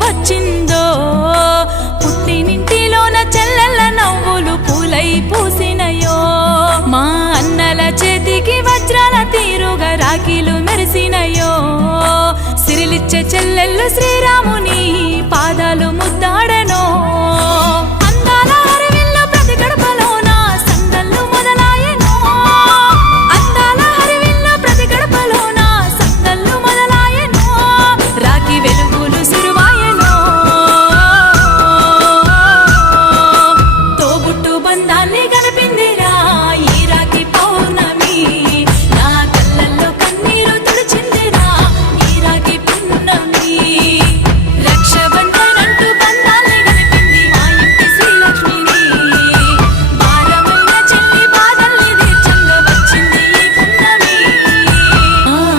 వచ్చిందో పుట్టినింటిలోన చెల్లెళ్ళ నవ్వులు పూలై పూసినయో మా అన్నల చేతికి వజ్రాల తీరుగా రాఖీలు మెరిసినయో సిరిలిచ్చే చెల్లెళ్ళు శ్రీరాముని పాద